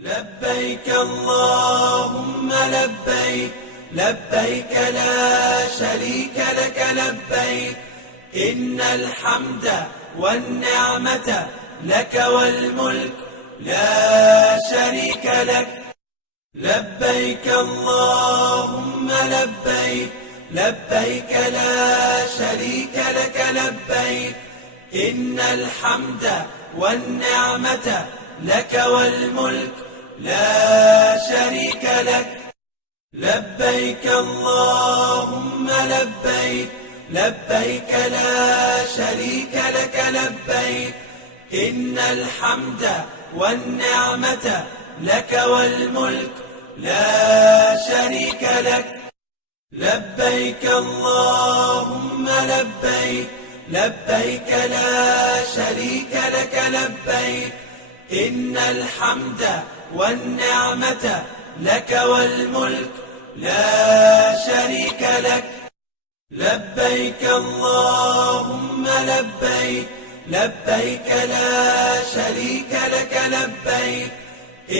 لبيك اللهم لبيك، لبيك لا شريك لك لبيك، إن الحمد والنعمة لك والملك لا شريك لك. لبيك اللهم لبيك، لبيك لا شريك لك لبيك، إن الحمد والنعمة لك والملك لا شريك لك. لبيك اللهم لبيك، لبيك لا شريك لك لبيك، إن الحمد والنعمة لك والملك لا شريك لك. لبيك اللهم لبيك، لبيك لا شريك لك لبيك، إن الحمد والنعمة لك والملك لا شريك لك. لبيك اللهم لبيك، لبيك لا شريك لك لبيك،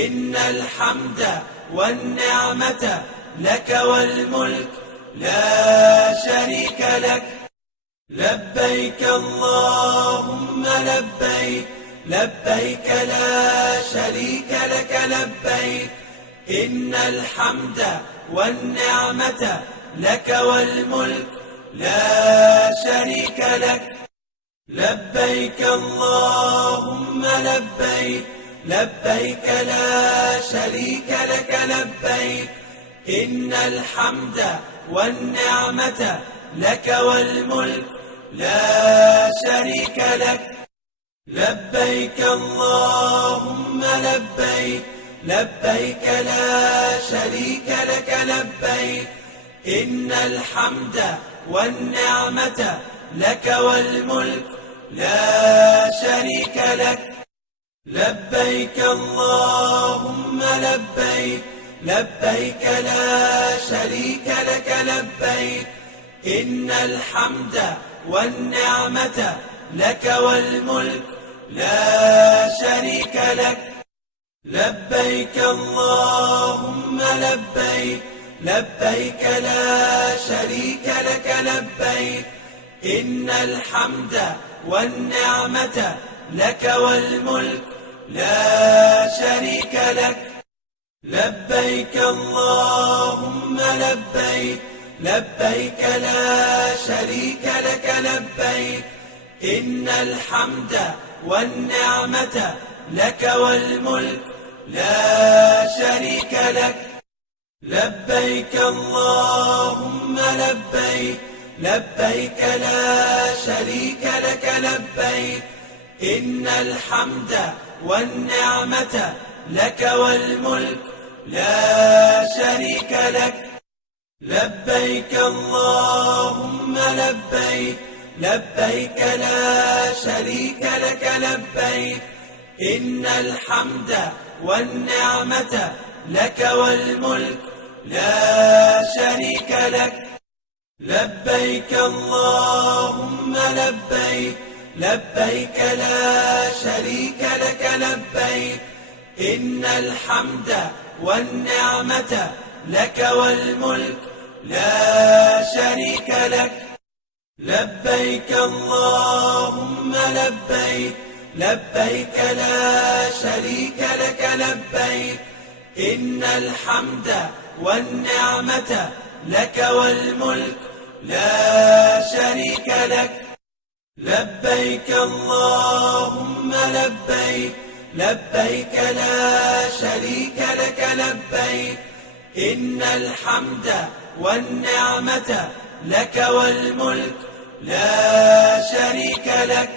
إن الحمد والنعمة لك والملك لا شريك لك. لبيك اللهم لبيك، لبيك لا شريك لك لبيك، إن الحمد والنعمة لك والملك لا شريك لك. لبيك اللهم لبيك، لبيك لا شريك لك لبيك، إن الحمد والنعمة لك والملك لا شريك لك. لبيك اللهم لبيك، لبيك لا شريك لك لبيك، إن الحمد والنعمة لك والملك لا شريك لك. لبيك اللهم لبيك، لبيك لا شريك لك لبيك، إن الحمد والنعمة لك والملك لا شريك لك. لبيك اللهم لبيك، لبيك لا شريك لك لبيك، إن الحمد والنعمة لك والملك لا شريك لك. لبيك اللهم لبيك، لبيك لا شريك لك لبيك، إن الحمد والنعمة لك والملك لا شريك لك. لبيك اللهم لبيك، لبيك لا شريك لك لبيك، إن الحمد والنعمة لك والملك لا شريك لك. لبيك اللهم لبيك، لبيك لا شريك لك لبيك، إن الحمد والنعمة لك والملك لا شريك لك. لبيك اللهم لبيك، لبيك لا شريك لك لبيك، إن الحمد والنعمة لك والملك لا شريك لك. لبيك اللهم لبيك، لبيك لا شريك لك لبيك، إن الحمد والنعمة لك والملك لا شريك لك. لبيك اللهم لبيك، لبيك لا شريك لك لبيك، إن الحمد والنعمة لك والملك لا شريك لك.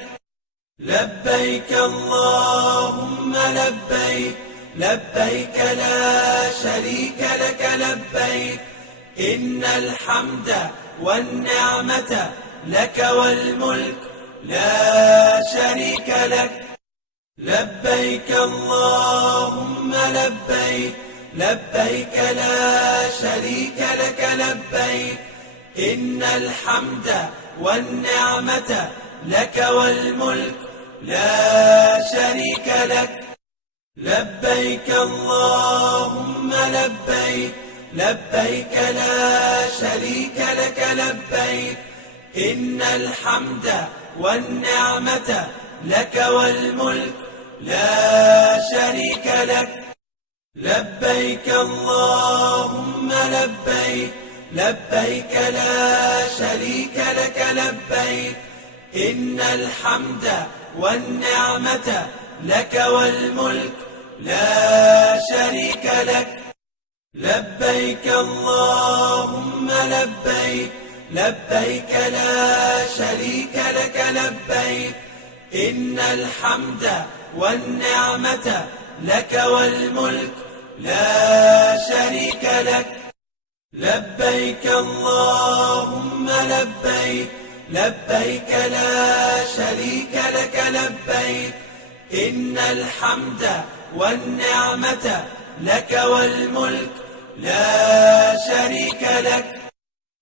لبيك اللهم لبيك، لبيك لا شريك لك لبيك، إن الحمد والنعمة لك والملك لا شريك لك. لبيك اللهم لبيك، لبيك لا شريك لك لبيك، إن الحمد والنعمة لك والملك لا شريك لك. لبيك اللهم لبيك لبيك لا شريك لك لبيك إن الحمد والنعمة لك والملك لا شريك لك لبيك اللهم لبيك لبيك لا شريك لك لبيك إن الحمد والنعمة لك والملك لا شريك لك لبيك اللهم لبيك لبيك لا شريك لك لبيك إن الحمد والنعمة لك والملك لا شريك لك لبيك اللهم لبيك لبيك لا شريك لك لبيك إن الحمد والنعمة لك والملك لا شريك لك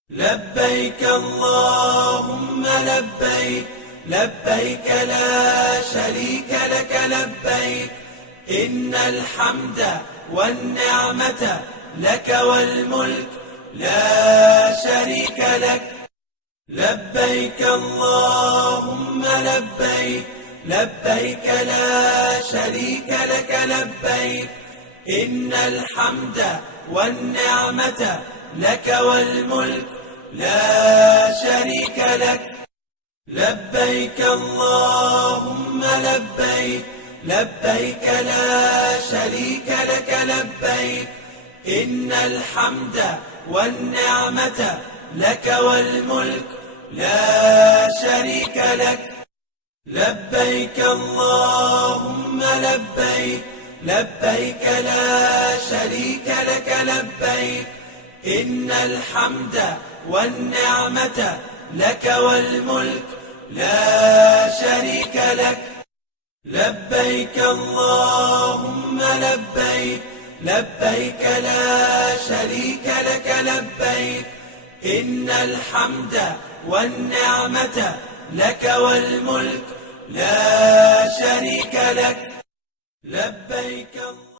لبيك اللهم لبيك لبيك لا شريك لك لبيك إن الحمد والنعمة لك والملك لا شريك لك لبيك اللهم لبيك لبيك لا شريك لك لبيك إن الحمد والنعمة لك والملك لا شريك لك لبيك اللهم لبيك لبيك لا شريك لك لبيك إن الحمد والنعمة لك والملك لا شريك لك لبيك اللهم لبيك لبيك لا شريك لك لبيك إن الحمد والنعمة لك والملك لا شريك لك لبيك اللهم لبيك لبيك لا شريك لك لبيك إن الحمد والنعمة لك والملك لا شريك لك لبيك